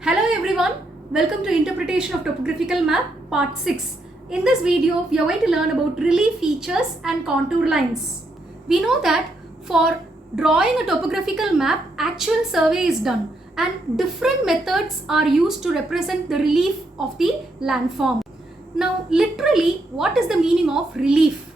Hello everyone, welcome to Interpretation of Topographical Map Part 6. In this video, we are going to learn about relief features and contour lines. We know that for drawing a topographical map, actual survey is done and different methods are used to represent the relief of the landform. Now, literally, what is the meaning of relief?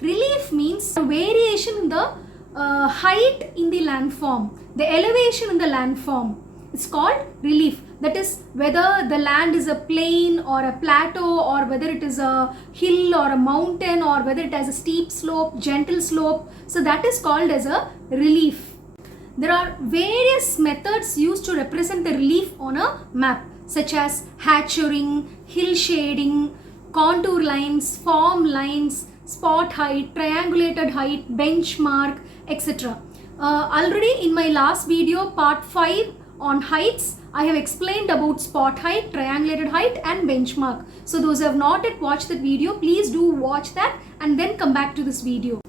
Relief means a variation in the height in the landform, the elevation in the landform. It's called relief. That is, whether the land is a plain or a plateau, or whether it is a hill or a mountain, or whether it has a steep slope, gentle slope. So that is called as a relief. There are various methods used to represent the relief on a map, such as hatchering, hill shading, contour lines, form lines, spot height, triangulated height, benchmark, etc. Already in my last video, part 5 on heights, I have explained about spot height, triangulated height and benchmark. So those who have not yet watched that video, please do watch that and then come back to this video.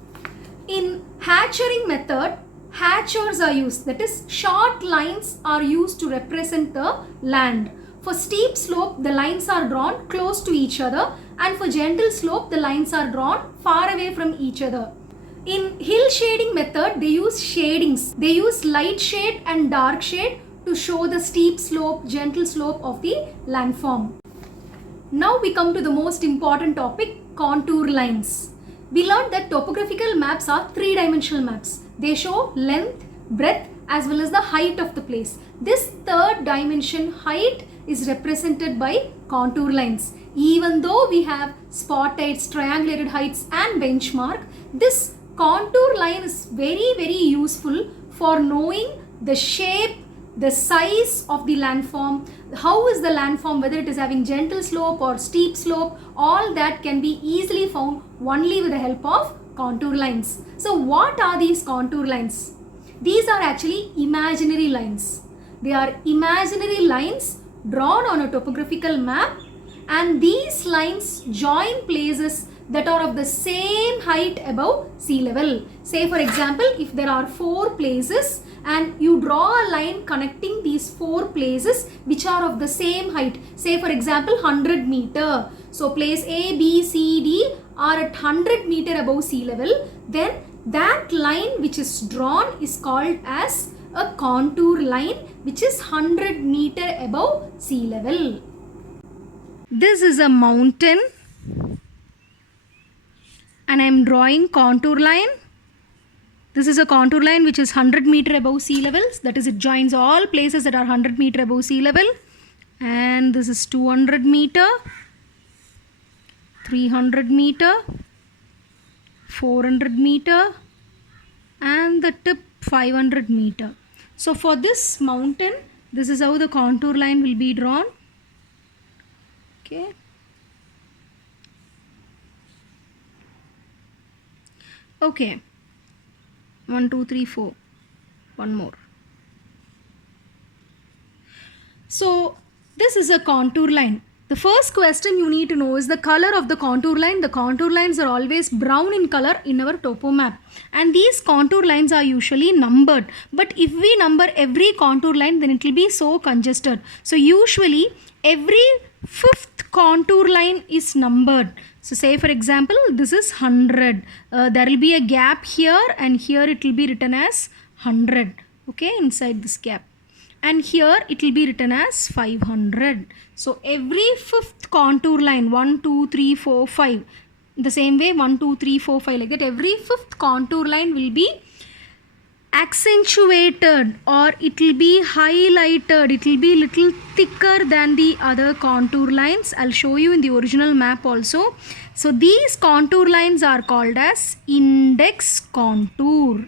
In hatchering method, hatchers are used, that is short lines are used to represent the land. For steep slope, the lines are drawn close to each other, and for gentle slope, the lines are drawn far away from each other. In hill shading method, they use shadings. They use light shade and dark shade to show the steep slope, gentle slope of the landform. Now we come to the most important topic, contour lines. We learned that topographical maps are three-dimensional maps. They show length, breadth as well as the height of the place. This third dimension, height, is represented by contour lines. Even though we have spot heights, triangulated heights and benchmark, this contour line is very useful for knowing the shape, the size of the landform, how is the landform, whether it is having gentle slope or steep slope, all that can be easily found only with the help of contour lines. So what are these contour lines? These are actually imaginary lines. They are imaginary lines drawn on a topographical map, and these lines join places that are of the same height above sea level. Say for example, if there are 4 places and you draw a line connecting these 4 places which are of the same height, say for example 100 meter. So place A, B, C, D are at 100 meter above sea level, then that line which is drawn is called as a contour line, which is 100 meter above sea level. This is a mountain and I am drawing contour line. This is a contour line which is 100 meter above sea level. That is, it joins all places that are 100 meter above sea level. And this is 200 meter, 300 meter, 400 meter and the tip 500 meter. So for this mountain, this is how the contour line will be drawn. Okay. Okay. 1, 2, 3, 4. One more. So this is a contour line. The first question you need to know is the color of the contour line. The contour lines are always brown in color in our topo map. And these contour lines are usually numbered. But if we number every contour line, then it will be so congested. So usually every 5th contour line is numbered. So say for example, this is 100. There will be a gap here and here it will be written as 100. Okay, inside this gap. And here it will be written as 500. So every 5th contour line, 1, 2, 3, 4, 5. The same way 1, 2, 3, 4, 5 like that. Every 5th contour line will be accentuated or it will be highlighted. It will be little thicker than the other contour lines. I'll show you in the original map also. So these contour lines are called as index contour.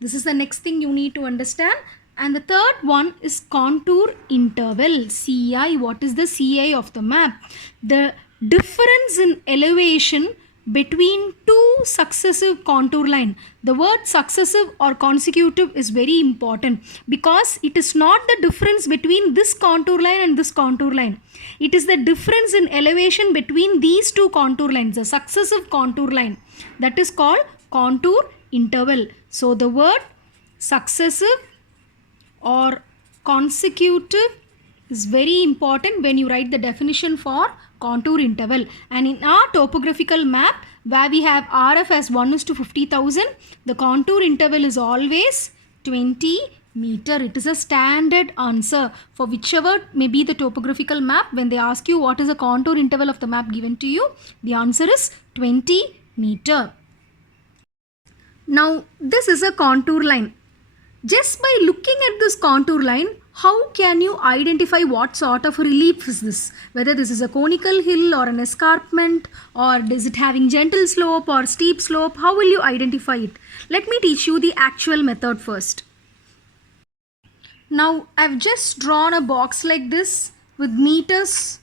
This is the next thing you need to understand. And the third one is contour interval, CI. What is the CI of the map? The difference in elevation between 2 successive contour line. The word successive or consecutive is very important because it is not the difference between this contour line and this contour line. It is the difference in elevation between these 2 contour lines, the successive contour line. That is called contour interval. So the word successive or consecutive is very important when you write the definition for contour interval. And in our topographical map, where we have RF as 1:50,000, the contour interval is always 20 meter. It is a standard answer for whichever may be the topographical map. When they ask you what is the contour interval of the map given to you, the answer is 20 meter. Now this is a contour line. Just by looking at this contour line, how can you identify what sort of relief is this? Whether this is a conical hill or an escarpment, or is it having gentle slope or steep slope? How will you identify it? Let me teach you the actual method first. Now I've just drawn a box like this with meters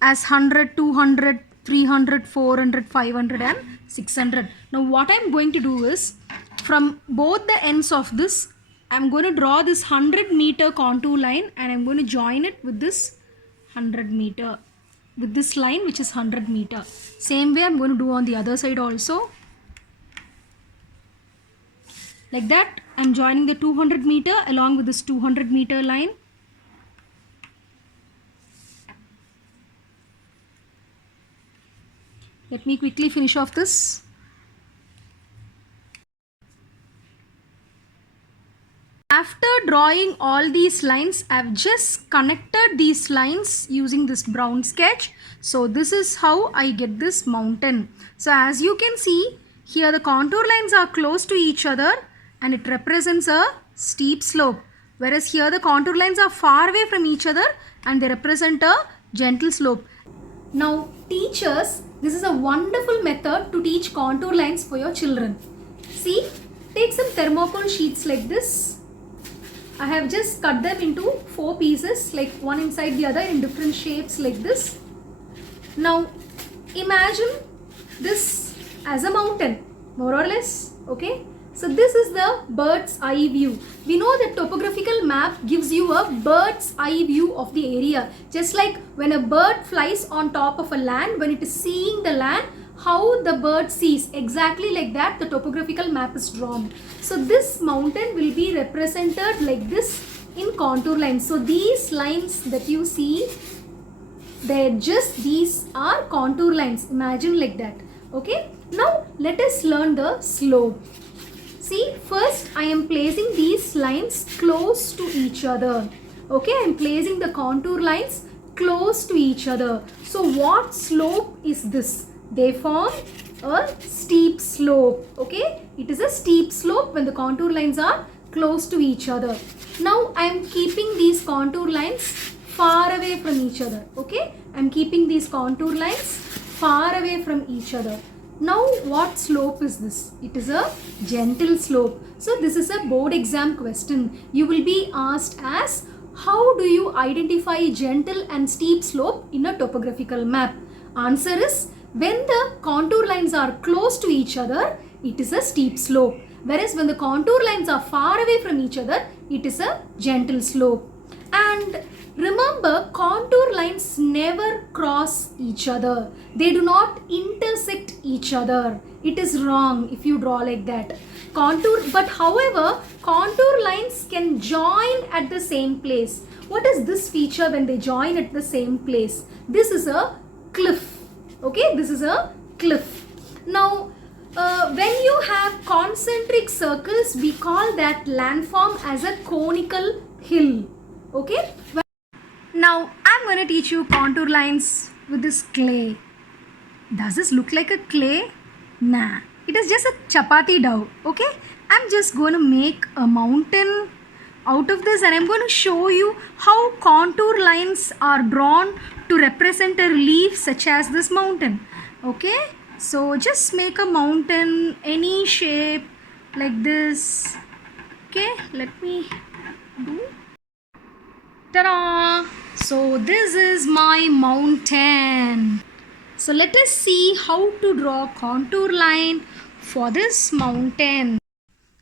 as 100, 200, 300, 400, 500 and 600. Now what I'm going to do is, from both the ends of this, I'm going to draw this 100 meter contour line and I'm going to join it with this 100 meter, with this line which is 100 meter. Same way I'm going to do on the other side also. Like that, I'm joining the 200 meter along with this 200 meter line. Let me quickly finish off this. After drawing all these lines, I've just connected these lines using this brown sketch. So this is how I get this mountain. So as you can see, here the contour lines are close to each other and it represents a steep slope. Whereas here the contour lines are far away from each other and they represent a gentle slope. Now teachers, this is a wonderful method to teach contour lines for your children. See, take some thermocol sheets like this. I have just cut them into 4 pieces, like one inside the other in different shapes like this. Now imagine this as a mountain, more or less, okay? So this is the bird's eye view. We know that topographical map gives you a bird's eye view of the area. Just like when a bird flies on top of a land, when it is seeing the land, how the bird sees, exactly like that the topographical map is drawn. So this mountain will be represented like this in contour lines. So these lines that you see, these are contour lines. Imagine like that. Okay. Now let us learn the slope. See, first I am placing these lines close to each other. Okay, I am placing the contour lines close to each other. So what slope is this? They form a steep slope. Okay, it is a steep slope when the contour lines are close to each other. Now I am keeping these contour lines far away from each other. Okay, I am keeping these contour lines far away from each other. Now what slope is this? It is a gentle slope. So this is a board exam question. You will be asked as, how do you identify gentle and steep slope in a topographical map? Answer is, when the contour lines are close to each other, it is a steep slope. Whereas when the contour lines are far away from each other, it is a gentle slope. And remember, contour lines never cross each other. They do not intersect each other. It is wrong if you draw like that. But however, contour lines can join at the same place. What is this feature when they join at the same place? This is a cliff. Okay, this is a cliff. Now, when you have concentric circles, we call that landform as a conical hill. Okay. Now, I'm going to teach you contour lines with this clay. Does this look like a clay? Nah, it is just a chapati dough. Okay. I'm just going to make a mountain out of this and I'm going to show you how contour lines are drawn to represent a relief such as this mountain. Okay. So just make a mountain any shape like this. Okay. Let me do. Ta-da! So this is my mountain. So let us see how to draw contour line for this mountain.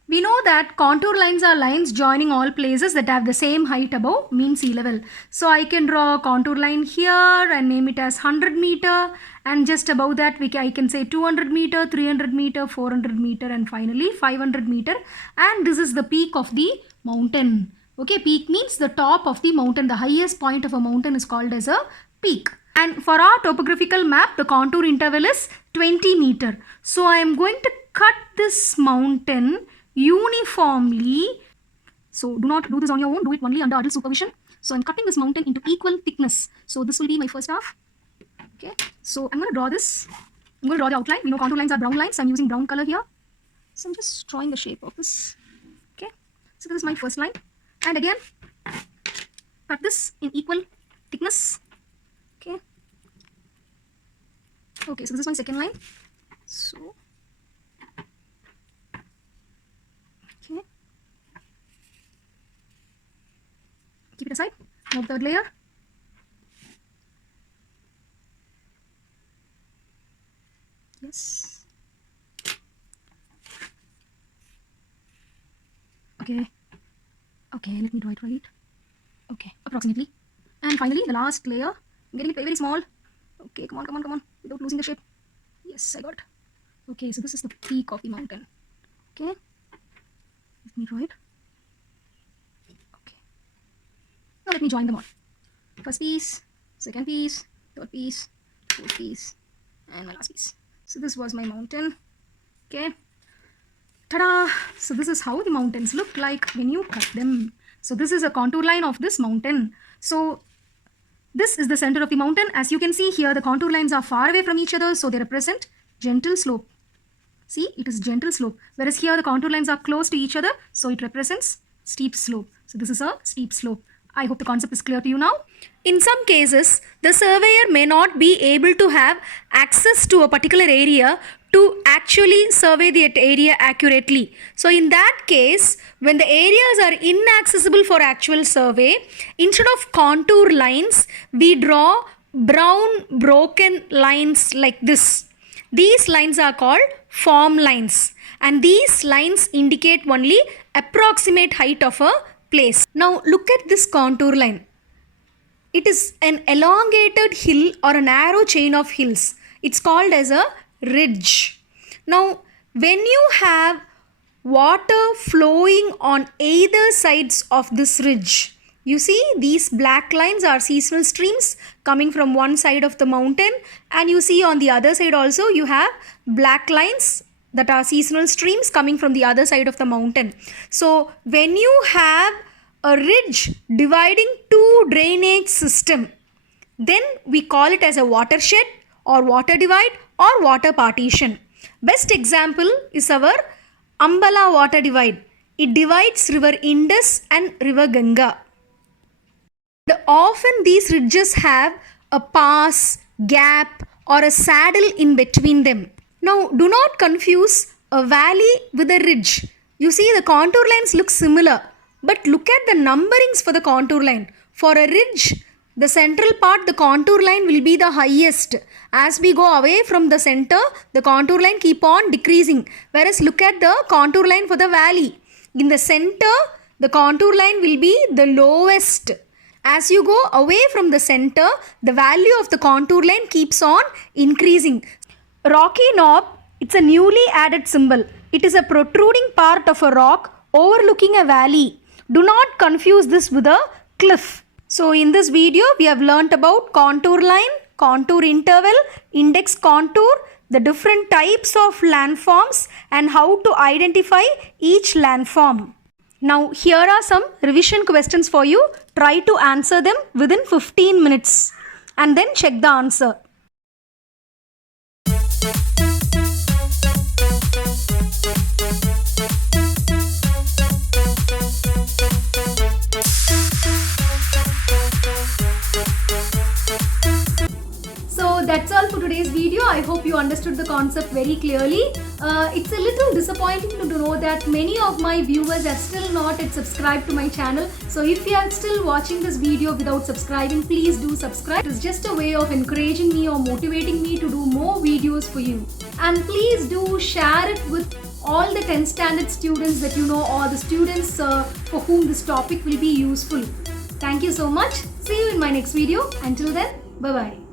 We know that contour lines are lines joining all places that have the same height above mean sea level. So I can draw a contour line here and name it as 100 meter, and just above that I can say 200 meter, 300 meter, 400 meter and finally 500 meter, and this is the peak of the mountain. Okay, peak means the top of the mountain. The highest point of a mountain is called as a peak. And for our topographical map, the contour interval is 20 meter. So I am going to cut this mountain uniformly. So do not do this on your own. Do it only under adult supervision. So I'm cutting this mountain into equal thickness. So this will be my first half. Okay. So I'm going to draw this. I'm going to draw the outline. We know contour lines are brown lines. I'm using brown color here. So I'm just drawing the shape of this. Okay. So this is my first line. And again, cut this in equal thickness. Okay. Okay, so this is my second line. So, okay. Keep it aside. Now third layer. Yes. Okay. Okay, let me draw it right. Okay, approximately. And finally, the last layer. I'm getting it very, very small. Okay, come on, come on, come on. Without losing the shape. Yes, I got it. Okay, so this is the peak of the mountain. Okay. Let me draw it. Okay. Now let me join them all. First piece, second piece, third piece, fourth piece, and my last piece. So this was my mountain. Okay. Ta-da! So this is how the mountains look like when you cut them. So this is a contour line of this mountain. So this is the center of the mountain. As you can see here, the contour lines are far away from each other, so they represent gentle slope. See, it is gentle slope. Whereas here the contour lines are close to each other, so it represents steep slope. So this is a steep slope. I hope the concept is clear to you now. In some cases, the surveyor may not be able to have access to a particular area to actually survey that area accurately. So in that case, when the areas are inaccessible for actual survey, instead of contour lines, we draw brown broken lines like this. These lines are called form lines, and these lines indicate only approximate height of a place. Now look at this contour line. It is an elongated hill or a narrow chain of hills. It's called as a ridge. Now when you have water flowing on either sides of this ridge, you see these black lines are seasonal streams coming from one side of the mountain, and you see on the other side also you have black lines that are seasonal streams coming from the other side of the mountain. So when you have a ridge dividing two drainage system, then we call it as a watershed or water divide or water partition. Best example is our Ambala water divide. It divides river Indus and river Ganga. Often these ridges have a pass, gap or a saddle in between them. Now do not confuse a valley with a ridge. You see the contour lines look similar, but look at the numberings for the contour line. For a ridge, the central part, the contour line will be the highest. As we go away from the center, the contour line keep on decreasing. Whereas look at the contour line for the valley. In the center, the contour line will be the lowest. As you go away from the center, the value of the contour line keeps on increasing. Rocky knob, it's a newly added symbol. It is a protruding part of a rock overlooking a valley. Do not confuse this with a cliff. So in this video, we have learnt about contour line, contour interval, index contour, the different types of landforms and how to identify each landform. Now here are some revision questions for you. Try to answer them within 15 minutes and then check the answer. That's all for today's video. I hope you understood the concept very clearly. It's a little disappointing to know that many of my viewers are still not yet subscribed to my channel. So if you are still watching this video without subscribing, please do subscribe. It is just a way of encouraging me or motivating me to do more videos for you. And please do share it with all the 10th standard students that you know, or the students for whom this topic will be useful. Thank you so much. See you in my next video. Until then, bye-bye.